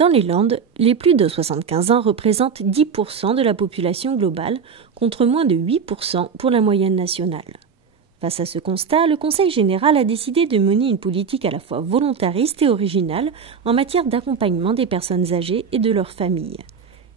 Dans les Landes, les plus de 75 ans représentent 10% de la population globale, contre moins de 8% pour la moyenne nationale. Face à ce constat, le Conseil général a décidé de mener une politique à la fois volontariste et originale en matière d'accompagnement des personnes âgées et de leurs familles.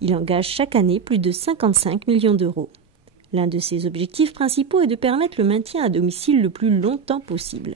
Il engage chaque année plus de 55 millions d'euros. L'un de ses objectifs principaux est de permettre le maintien à domicile le plus longtemps possible.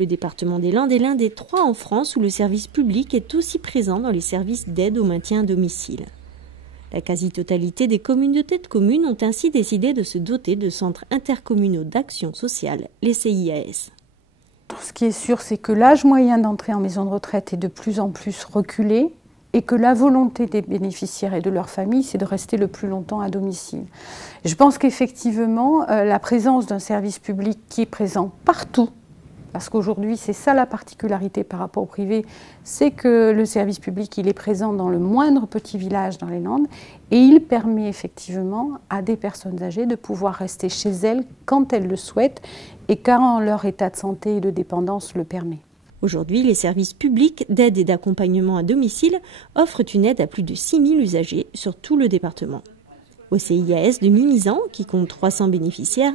Le département des Landes est l'un des 3 en France où le service public est aussi présent dans les services d'aide au maintien à domicile. La quasi-totalité des communautés de communes ont ainsi décidé de se doter de centres intercommunaux d'action sociale, les CIAS. Ce qui est sûr, c'est que l'âge moyen d'entrée en maison de retraite est de plus en plus reculé et que la volonté des bénéficiaires et de leurs familles, c'est de rester le plus longtemps à domicile. Je pense qu'effectivement, la présence d'un service public qui est présent partout, parce qu'aujourd'hui, c'est ça la particularité par rapport au privé, c'est que le service public, il est présent dans le moindre petit village dans les Landes et il permet effectivement à des personnes âgées de pouvoir rester chez elles quand elles le souhaitent et quand leur état de santé et de dépendance le permet. Aujourd'hui, les services publics d'aide et d'accompagnement à domicile offrent une aide à plus de 6 000 usagers sur tout le département. Au CIAS de Mimizan, qui compte 300 bénéficiaires,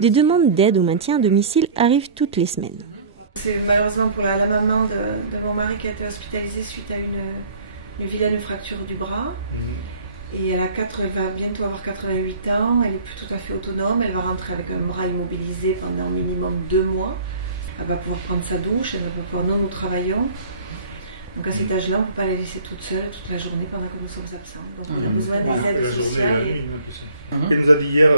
des demandes d'aide au maintien à domicile arrivent toutes les semaines. C'est malheureusement pour la maman de mon mari qui a été hospitalisée suite à une vilaine fracture du bras. Et elle va bientôt avoir 88 ans, elle est plus tout à fait autonome, elle va rentrer avec un bras immobilisé pendant au minimum 2 mois. Elle va pouvoir prendre sa douche, elle va pouvoir, nous travaillons. Donc à cet âge-là, on ne peut pas la laisser toute seule toute la journée pendant que nous sommes absents. Donc on a besoin des aides sociales. Il nous a dit hier,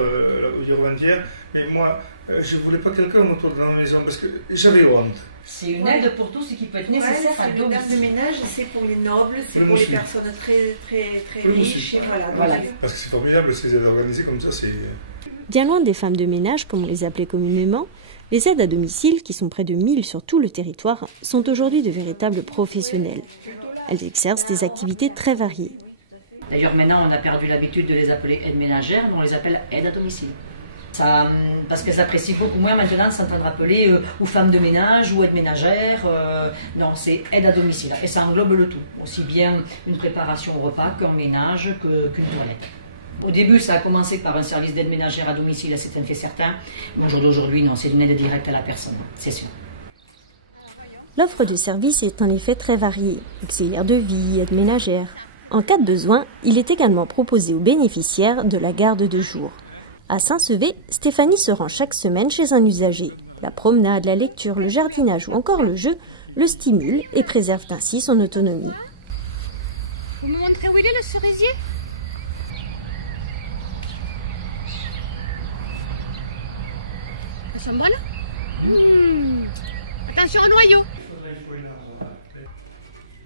avant-hier, mais moi, je ne voulais pas quelqu'un autour de la maison parce que j'avais honte. C'est une aide pour tous ce qui peut être nécessaire à domicile. Le garde de ménage, c'est pour les nobles, c'est pour les personnes très riches. Et voilà. Parce que c'est formidable ce qu'ils avaient organisé comme ça. Bien loin des femmes de ménage, comme on les appelait communément, les aides à domicile, qui sont près de 1000 sur tout le territoire, sont aujourd'hui de véritables professionnels. Elles exercent des activités très variées. D'ailleurs, maintenant, on a perdu l'habitude de les appeler aides ménagères, mais on les appelle aides à domicile. Ça, parce qu'elles apprécient beaucoup moins maintenant de s'entendre appeler ou femmes de ménage ou aides ménagères. Non, c'est aide à domicile. Et ça englobe le tout. Aussi bien une préparation au repas qu'un ménage, qu'une toilette. Au début, ça a commencé par un service d'aide ménagère à domicile, c'est un fait certain. Mais aujourd'hui, non, c'est une aide directe à la personne, c'est sûr. L'offre de services est en effet très variée. Auxiliaire de vie, aide ménagère. En cas de besoin, il est également proposé aux bénéficiaires de la garde de jour. À Saint-Sevé, Stéphanie se rend chaque semaine chez un usager. La promenade, la lecture, le jardinage ou encore le jeu le stimulent et préservent ainsi son autonomie. Vous me montrez où il est le cerisier ? Ça me va là ? Attention au noyau.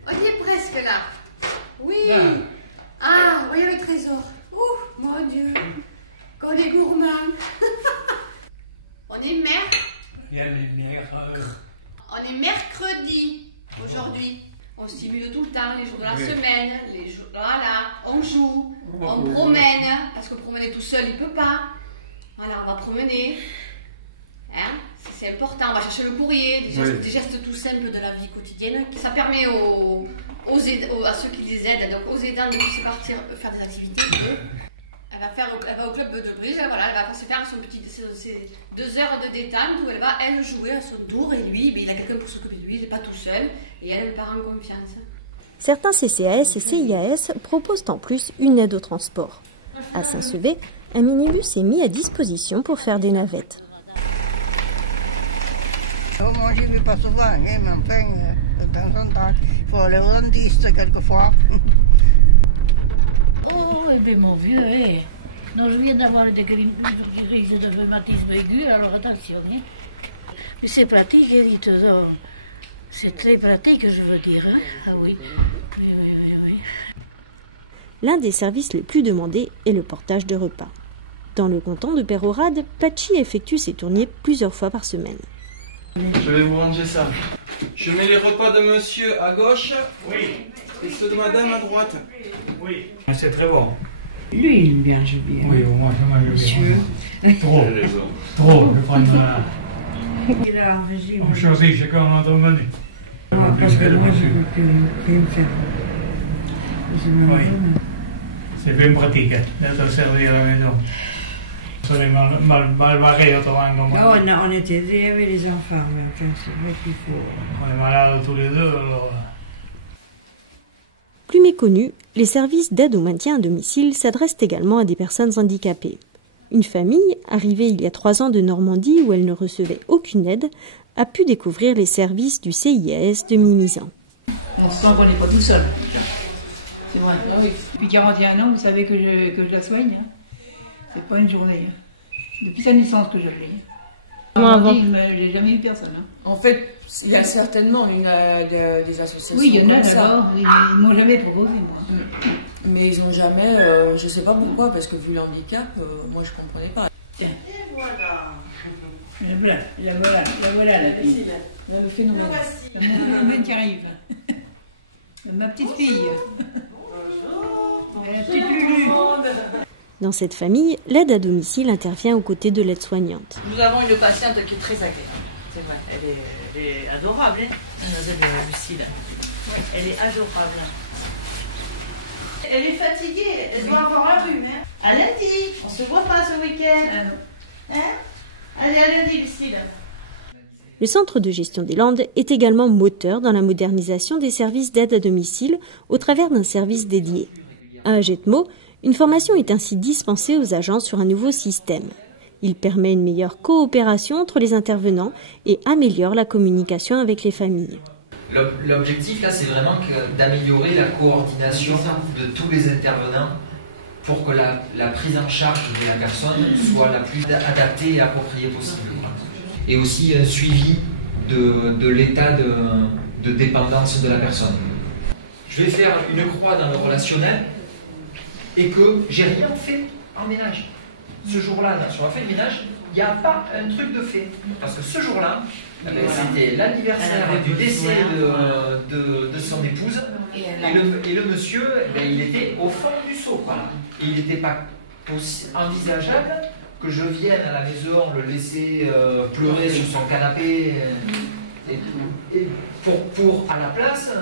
On y est presque là. Oui. Ah, voyez le trésor. Ouh, mon Dieu. Qu'on est gourmand. On est On est mercredi aujourd'hui. On stimule tout le temps, les jours de la semaine, les jours, voilà, on joue, on promène, parce que promener tout seul, il ne peut pas. Voilà, on va promener. Hein, c'est important, on va chercher le courrier, des gestes tout simples de la vie quotidienne. Ça permet à ceux qui les aident, donc aux aidants de se partir faire des activités. Elle va au club de bridge, voilà, elle va se faire ses 2 heures de détente où elle va, elle, jouer à son tour et lui, il a quelqu'un pour s'occuper de lui, il n'est pas tout seul et elle part en confiance. Certains CCAS et CIAS proposent en plus une aide au transport. À Saint-Sevé, un minibus est mis à disposition pour faire des navettes. Moi, je ne vais pas souvent, mais enfin, de temps en temps, il faut aller au dentiste quelquefois. Oh, eh bien mon vieux, non, je viens d'avoir une crise de rhumatisme aigu, alors attention. Hein. Mais c'est pratique, dites donc. C'est très pratique, je veux dire. Hein. Ah oui. Oui. L'un des services les plus demandés est le portage de repas. Dans le canton de Peyrehorade, Pachi effectue ses tournées plusieurs fois par semaine. Je vais vous ranger ça. Je mets les repas de monsieur à gauche. Oui. Et ceux de madame à droite. Oui. C'est très bon. Lui, il mange bien. Oui, moi, je mange Monsieur. bien. Trop. Je prends Il a un régime. On choisit, j'ai quand même un menu. Parce que moi, je ne peux rien faire. Oui. C'est bien pratique d'être servi à la maison. On serait mal barré autrement. Là, on était aidés avec les enfants, mais enfin, c'est vrai qu'il faut... On est malades tous les deux, alors... Plus méconnus, les services d'aide au maintien à domicile s'adressent également à des personnes handicapées. Une famille, arrivée il y a 3 ans de Normandie où elle ne recevait aucune aide, a pu découvrir les services du CIAS de Mimizan. On se sent qu'on n'est pas tout seul. C'est vrai. Ah oui. Depuis 41 ans, vous savez que je la soigne. Hein. C'est pas une journée. Depuis sa naissance que je l'ai. Je n'ai jamais eu personne. Hein. En fait, il y a certainement des associations. Oui, il y en a d'abord. Ils ne m'ont jamais proposé, moi. Mais ils n'ont jamais, je ne sais pas pourquoi, parce que vu le handicap, moi je ne comprenais pas. Tiens. Et voilà. La voilà, la fille. On a le phénomène. Le phénomène qui arrive. Ma petite fille. La petite Lulu. Dans cette famille, l'aide à domicile intervient aux côtés de l'aide-soignante. Nous avons une patiente qui est très agréable. C'est vrai, elle est adorable, hein, Mademoiselle Lucille. Ouais, elle est adorable. Elle est fatiguée, elle doit avoir un rhume. Hein. À lundi, on se voit pas ce week-end. Hein? Allez, à lundi, Lucille. Le Centre de gestion des Landes est également moteur dans la modernisation des services d'aide à domicile au travers d'un service dédié. À Agetmo, une formation est ainsi dispensée aux agents sur un nouveau système. Il permet une meilleure coopération entre les intervenants et améliore la communication avec les familles. L'objectif là, c'est vraiment d'améliorer la coordination de tous les intervenants pour que la prise en charge de la personne soit la plus adaptée et appropriée possible. Et aussi un suivi de l'état de dépendance de la personne. Je vais faire une croix dans le relationnel et que j'ai rien fait en ménage. Ce jour-là, sur la fin de ménage, il n'y a pas un truc de fait. Parce que ce jour-là, c'était l'anniversaire du décès de son épouse. Et le monsieur, il était au fond du seau. Voilà. Et il n'était pas envisageable que je vienne à la maison le laisser pleurer sur son canapé et pour à la place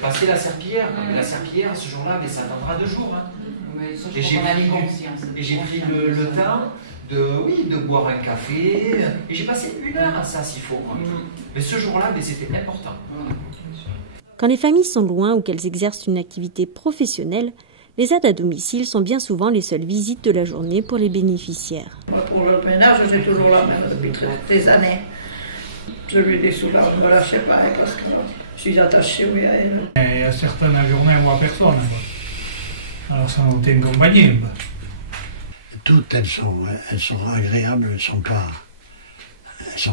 passer la serpillière. La serpillière, ce jour-là, ça attendra 2 jours. Hein. Et j'ai pris le temps de boire un café. Et j'ai passé 1 heure à ça s'il faut. Mais ce jour-là, c'était important. Quand les familles sont loin ou qu'elles exercent une activité professionnelle, les aides à domicile sont bien souvent les seules visites de la journée pour les bénéficiaires. Moi, pour le ménage, je suis toujours là, même depuis des années. Je lui dis souvent, je ne me lâche pas, parce que je suis attachée à elle. Il y a certaines journées où on ne voit personne. Alors ça nous tient compagnie. Toutes elles sont agréables, elles ne sont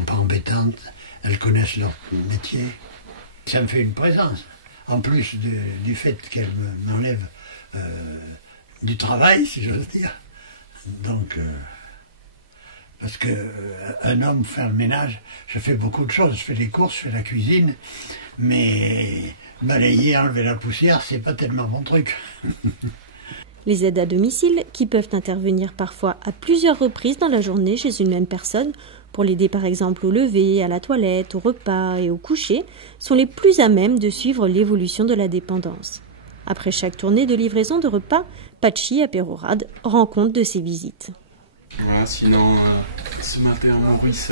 pas embêtantes, elles connaissent leur métier. Ça me fait une présence. En plus du fait qu'elles m'enlèvent du travail, si j'ose dire. Donc, parce qu'un homme faire le ménage, je fais beaucoup de choses. Je fais les courses, je fais la cuisine, mais balayer, enlever la poussière, c'est pas tellement mon truc. Les aides à domicile, qui peuvent intervenir parfois à plusieurs reprises dans la journée chez une même personne, pour l'aider par exemple au lever, à la toilette, au repas et au coucher, sont les plus à même de suivre l'évolution de la dépendance. Après chaque tournée de livraison de repas, Pachi à Pérorade rend compte de ses visites. Voilà, sinon, ce matin, Maurice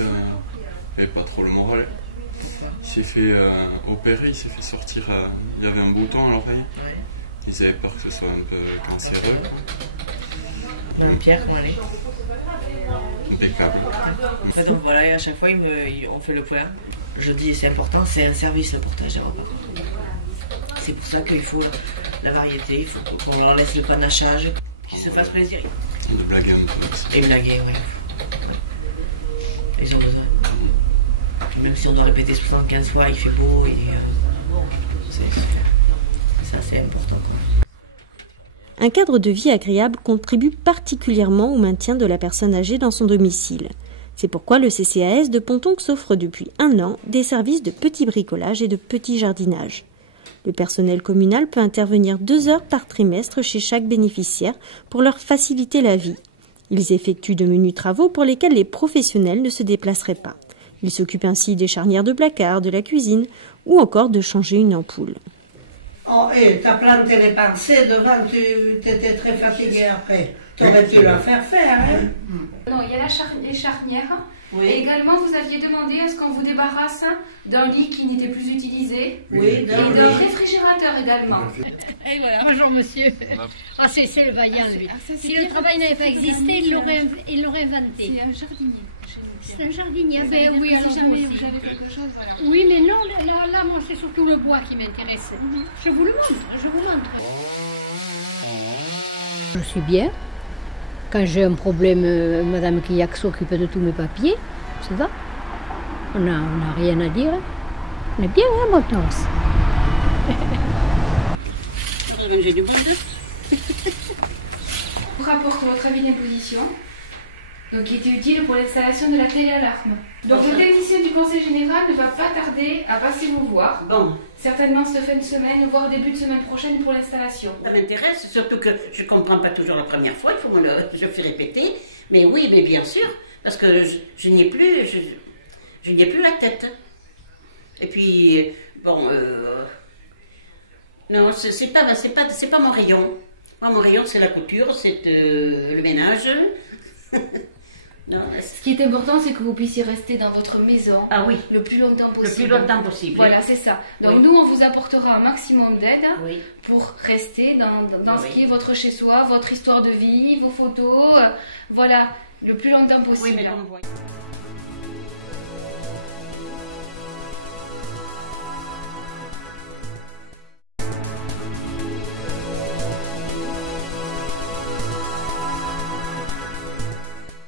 n'avait pas trop le moral. Il s'est fait opérer, il s'est fait sortir, il y avait un bouton à l'oreille. Ils avaient peur que ce soit un peu cancéreux. Même Pierre, comment elle est? Impeccable. Donc voilà, à chaque fois, on fait le point. Je dis, c'est important, c'est un service le portage des repas. C'est pour ça qu'il faut la variété, il faut qu'on leur laisse le panachage, qu'ils se fassent plaisir. De blaguer un peu. Et blaguer, oui. Ils ont besoin. Même si on doit répéter 75 fois, il fait beau, ça c'est important. Un cadre de vie agréable contribue particulièrement au maintien de la personne âgée dans son domicile. C'est pourquoi le CCAS de Pontonc offre depuis 1 an des services de petit bricolage et de petit jardinage. Le personnel communal peut intervenir 2 heures par trimestre chez chaque bénéficiaire pour leur faciliter la vie. Ils effectuent de menus travaux pour lesquels les professionnels ne se déplaceraient pas. Ils s'occupent ainsi des charnières de placard, de la cuisine ou encore de changer une ampoule. Oh, et t'as planté les pensées devant, tu étais très fatigué après. Tu aurais pu leur faire, hein? Non, il y a les charnières. Oui. Et également, vous aviez demandé à ce qu'on vous débarrasse d'un lit qui n'était plus utilisé. Oui, et d'un réfrigérateur également. Et voilà. Bonjour monsieur. Ah, c'est le vaillant lui. Si le travail n'avait pas existé, il l'aurait inventé. C'est un jardinier. C'est un jardinier. Ben oui, si alors jamais vous avez quelque chose, voilà. Oui, mais non, là moi c'est surtout le bois qui m'intéresse. Je vous le montre, je vous montre. Je suis bien. Quand j'ai un problème, Madame Kiyak s'occupe de tous mes papiers, ça va. On n'a rien à dire. On est bien, hein, Montaus. J'ai du monde. Vous rapporte votre avis d'imposition, donc qui était utile pour l'installation de la téléalarme. Donc le technicien du conseil général ne va pas tarder à passer vous voir. Bon. Certainement cette fin de semaine, voire début de semaine prochaine pour l'installation. Ça m'intéresse, surtout que je ne comprends pas toujours la première fois, je fais répéter. Mais oui, mais bien sûr, parce que je n'y ai plus, je n'y ai plus la tête. Et puis, bon, non, c'est pas mon rayon. Moi, mon rayon, c'est la couture, c'est le ménage. Non, ce qui est important, c'est que vous puissiez rester dans votre maison le plus longtemps possible. Le plus longtemps possible. Voilà, c'est ça. Donc nous, on vous apportera un maximum d'aide pour rester dans ce qui est votre chez-soi, votre histoire de vie, vos photos, voilà, le plus longtemps possible. Oui, mais